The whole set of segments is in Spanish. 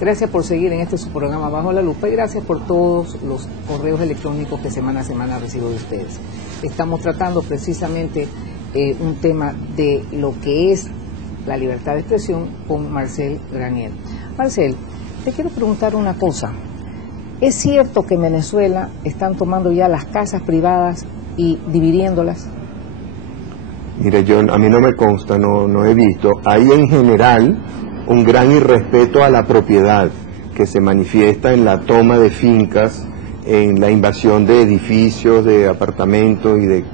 Gracias por seguir en este su programa Bajo la Lupa y gracias por todos los correos electrónicos que semana a semana recibo de ustedes. Estamos tratando precisamente un tema de lo que es la libertad de expresión con Marcel Granier. Marcel, te quiero preguntar una cosa. ¿Es cierto que en Venezuela están tomando ya las casas privadas y dividiéndolas? Mire, a mí no me consta, no he visto. Hay en general un gran irrespeto a la propiedad que se manifiesta en la toma de fincas, en la invasión de edificios, de apartamentos y de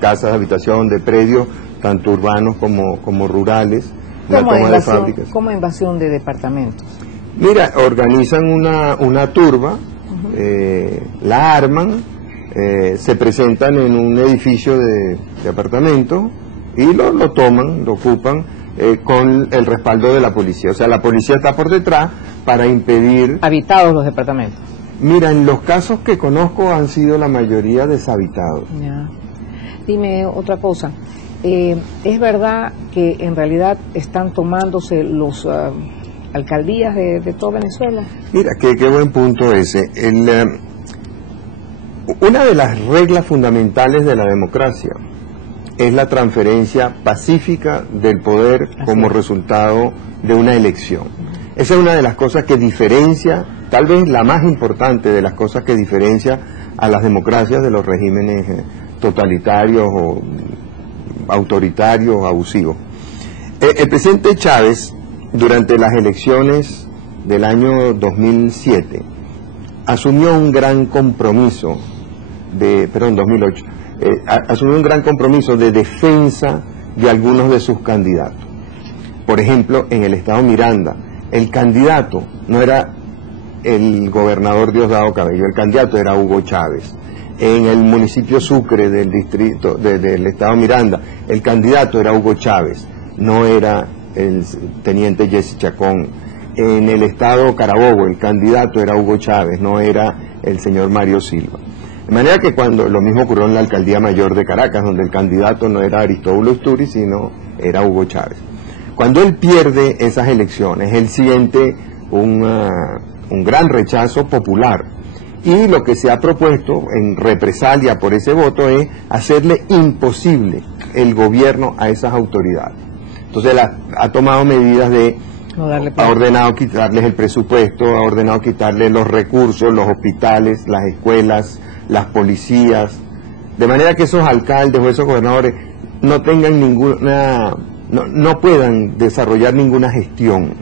casas de habitación, de predios, tanto urbanos como rurales, la toma de fábricas. ¿Cómo invasión de departamentos? Mira, organizan una turba, la arman, se presentan en un edificio de apartamentos y lo toman, lo ocupan con el respaldo de la policía. O sea, la policía está por detrás para impedir... ¿Habitados los departamentos? Mira, en los casos que conozco han sido la mayoría deshabitados. Ya. Dime otra cosa. ¿Es verdad que en realidad están tomándose los alcaldías de toda Venezuela? Mira, qué buen punto ese. Una de las reglas fundamentales de la democracia es la transferencia pacífica del poder como resultado de una elección. Esa es una de las cosas que diferencia, tal vez la más importante de las cosas que diferencia a las democracias de los regímenes totalitarios o autoritarios o abusivos. El presidente Chávez, durante las elecciones del año 2007, asumió un gran compromiso 2008, asumió un gran compromiso de defensa de algunos de sus candidatos. Por ejemplo, en el estado Miranda, el candidato no era el gobernador Diosdado Cabello, el candidato era Hugo Chávez. En el municipio Sucre del distrito del estado Miranda, el candidato era Hugo Chávez, no era el teniente Jesse Chacón. En el estado Carabobo, el candidato era Hugo Chávez, no era el señor Mario Silva. De manera que lo mismo ocurrió en la alcaldía mayor de Caracas, donde el candidato no era Aristóbulo Usturi, sino era Hugo Chávez. Cuando él pierde esas elecciones, él siente un gran rechazo popular. Y lo que se ha propuesto en represalia por ese voto es hacerle imposible el gobierno a esas autoridades. Entonces ha tomado medidas ha ordenado quitarles el presupuesto, ha ordenado quitarles los recursos, los hospitales, las escuelas, las policías, de manera que esos alcaldes o esos gobernadores no tengan no puedan desarrollar ninguna gestión.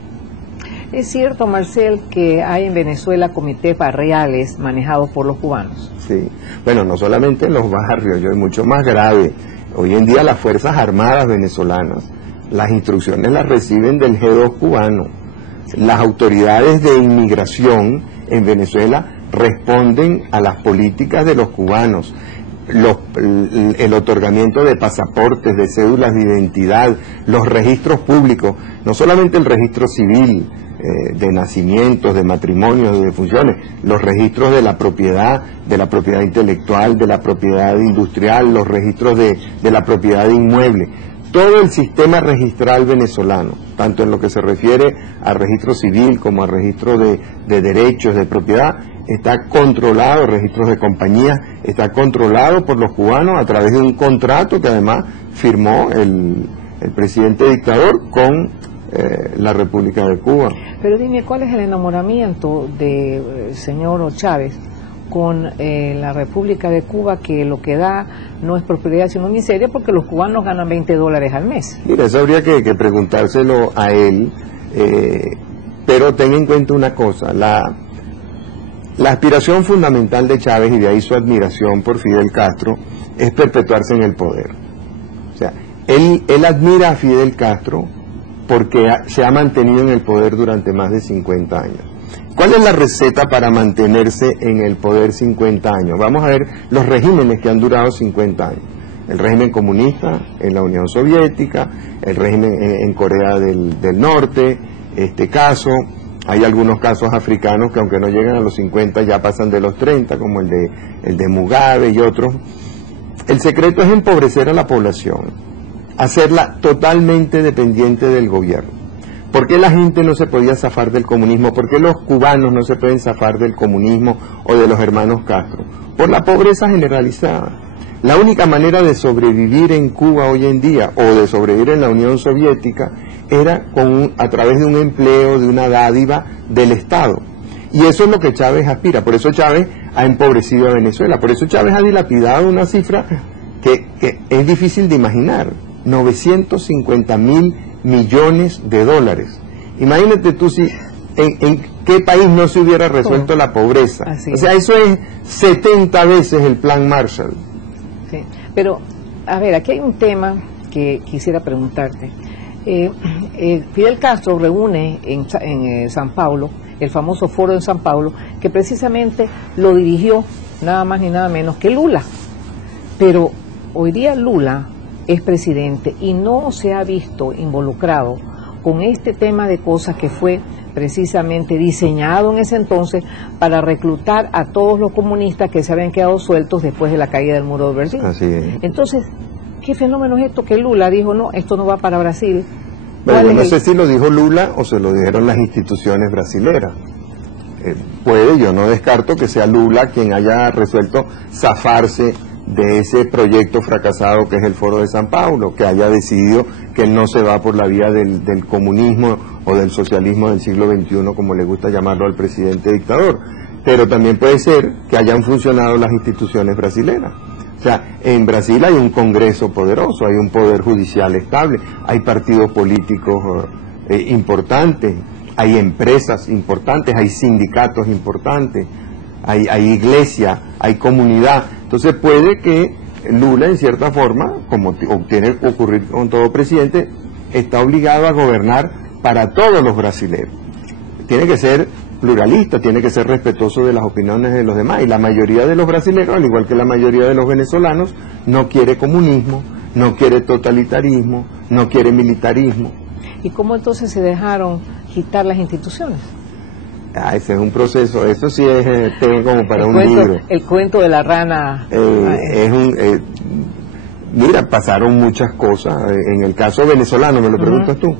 ¿Es cierto, Marcel, que hay en Venezuela comités barriales manejados por los cubanos? Sí, bueno, no solamente en los barrios, es mucho más grave. Hoy en día las Fuerzas Armadas venezolanas, las instrucciones las reciben del G2 cubano. Las autoridades de inmigración en Venezuela responden a las políticas de los cubanos. El otorgamiento de pasaportes, de cédulas de identidad, los registros públicos, no solamente el registro civil, de nacimientos, de matrimonios, de defunciones, los registros de la propiedad intelectual, de la propiedad industrial, los registros de la propiedad inmueble. Todo el sistema registral venezolano, tanto en lo que se refiere al registro civil como al registro de derechos de propiedad, está controlado, registros de compañías, está controlado por los cubanos a través de un contrato que además firmó el presidente dictador con la República de Cuba. Pero dime, ¿cuál es el enamoramiento del señor Chávez con la República de Cuba, que lo que da no es prosperidad sino miseria, porque los cubanos ganan $20 al mes? Mira, eso habría que preguntárselo a él, pero ten en cuenta una cosa, la aspiración fundamental de Chávez, y de ahí su admiración por Fidel Castro, es perpetuarse en el poder. O sea, él admira a Fidel Castro porque se ha mantenido en el poder durante más de 50 años. ¿Cuál es la receta para mantenerse en el poder 50 años? Vamos a ver los regímenes que han durado 50 años. El régimen comunista en la Unión Soviética, el régimen en Corea del Norte, hay algunos casos africanos que aunque no llegan a los 50 ya pasan de los 30, como el de Mugabe y otros. El secreto es empobrecer a la población, hacerla totalmente dependiente del gobierno. ¿Por qué la gente no se podía zafar del comunismo? ¿Por qué los cubanos no se pueden zafar del comunismo o de los hermanos Castro? Por la pobreza generalizada. La única manera de sobrevivir en Cuba hoy en día, o de sobrevivir en la Unión Soviética, era a través de un empleo, de una dádiva del Estado. Y eso es lo que Chávez aspira. Por eso Chávez ha empobrecido a Venezuela. Por eso Chávez ha dilapidado una cifra que es difícil de imaginar. 950.000 millones de dólares. Imagínate tú si en qué país no se hubiera resuelto la pobreza. O sea, eso es 70 veces el plan Marshall. Sí. Pero, a ver, aquí hay un tema que quisiera preguntarte. Fidel Castro reúne en San Paulo, el famoso foro en San Paulo, que precisamente lo dirigió nada más ni nada menos que Lula. Pero hoy día Lula es presidente y no se ha visto involucrado con este tema de cosas que fue precisamente diseñado en ese entonces para reclutar a todos los comunistas que se habían quedado sueltos después de la caída del muro de Berlín. Así es. Entonces, ¿qué fenómeno es esto? Que Lula dijo, no, esto no va para Brasil. Bueno, no sé si lo dijo Lula o se lo dijeron las instituciones brasileras. Puede, yo no descarto que sea Lula quien haya resuelto zafarse de ese proyecto fracasado que es el Foro de San Paulo, que haya decidido que él no se va por la vía del comunismo o del socialismo del siglo XXI, como le gusta llamarlo al presidente dictador. Pero también puede ser que hayan funcionado las instituciones brasileras. O sea, en Brasil hay un Congreso poderoso, hay un poder judicial estable, hay partidos políticos importantes, hay empresas importantes, hay sindicatos importantes, hay iglesia, hay comunidad. Entonces puede que Lula, en cierta forma, como tiene que ocurrir con todo presidente, está obligado a gobernar para todos los brasileños. Tiene que ser pluralista, tiene que ser respetuoso de las opiniones de los demás. Y la mayoría de los brasileños, al igual que la mayoría de los venezolanos, no quiere comunismo, no quiere totalitarismo, no quiere militarismo. ¿Y cómo entonces se dejaron quitar las instituciones? Ese es un proceso, eso sí es tema como para un libro. El cuento de la rana. Mira, pasaron muchas cosas. En el caso venezolano, me lo preguntas tú.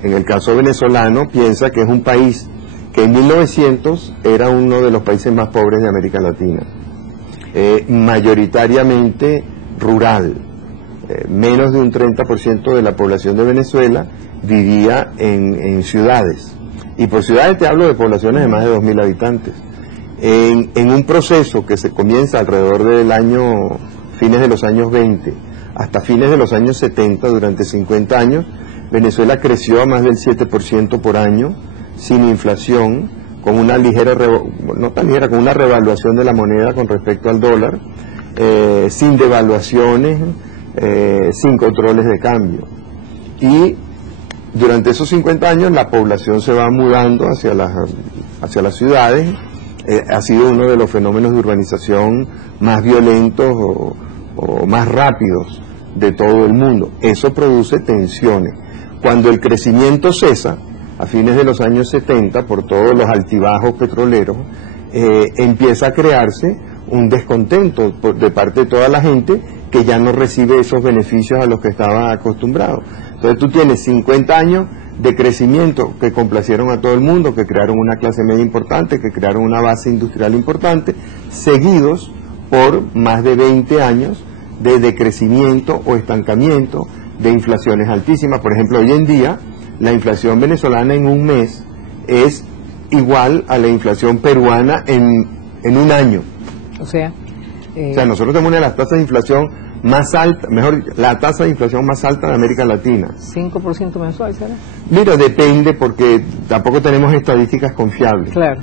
En el caso venezolano, piensa que es un país que en 1900 era uno de los países más pobres de América Latina. Mayoritariamente rural. Menos de un 30% de la población de Venezuela vivía en ciudades. Y por ciudades te hablo de poblaciones de más de 2.000 habitantes. En un proceso que se comienza alrededor del fines de los años 20 hasta fines de los años 70, durante 50 años, Venezuela creció a más del 7% por año, sin inflación, con una ligera, no tan ligera, con una revaluación de la moneda con respecto al dólar, sin devaluaciones, sin controles de cambio. Y durante esos 50 años la población se va mudando hacia las ciudades. Ha sido uno de los fenómenos de urbanización más violentos o más rápidos de todo el mundo. Eso produce tensiones. Cuando el crecimiento cesa, a fines de los años 70, por todos los altibajos petroleros, empieza a crearse un descontento de parte de toda la gente que ya no recibe esos beneficios a los que estaba acostumbrado. Entonces tú tienes 50 años de crecimiento que complacieron a todo el mundo, que crearon una clase media importante, que crearon una base industrial importante, seguidos por más de 20 años de decrecimiento o estancamiento, de inflaciones altísimas. Por ejemplo, hoy en día la inflación venezolana en un mes es igual a la inflación peruana en un año. O sea, nosotros tenemos una de las tasas de inflación más alta, la tasa de inflación más alta de América Latina. 5% mensual, ¿será? Mira, depende porque tampoco tenemos estadísticas confiables. Claro.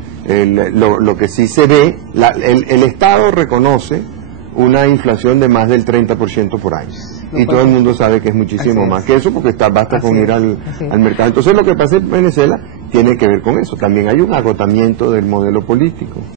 Lo que sí se ve, el Estado reconoce una inflación de más del 30% por año. Y todo el mundo sabe que es muchísimo más que eso porque basta con ir al mercado. Entonces lo que pasa en Venezuela tiene que ver con eso. También hay un agotamiento del modelo político.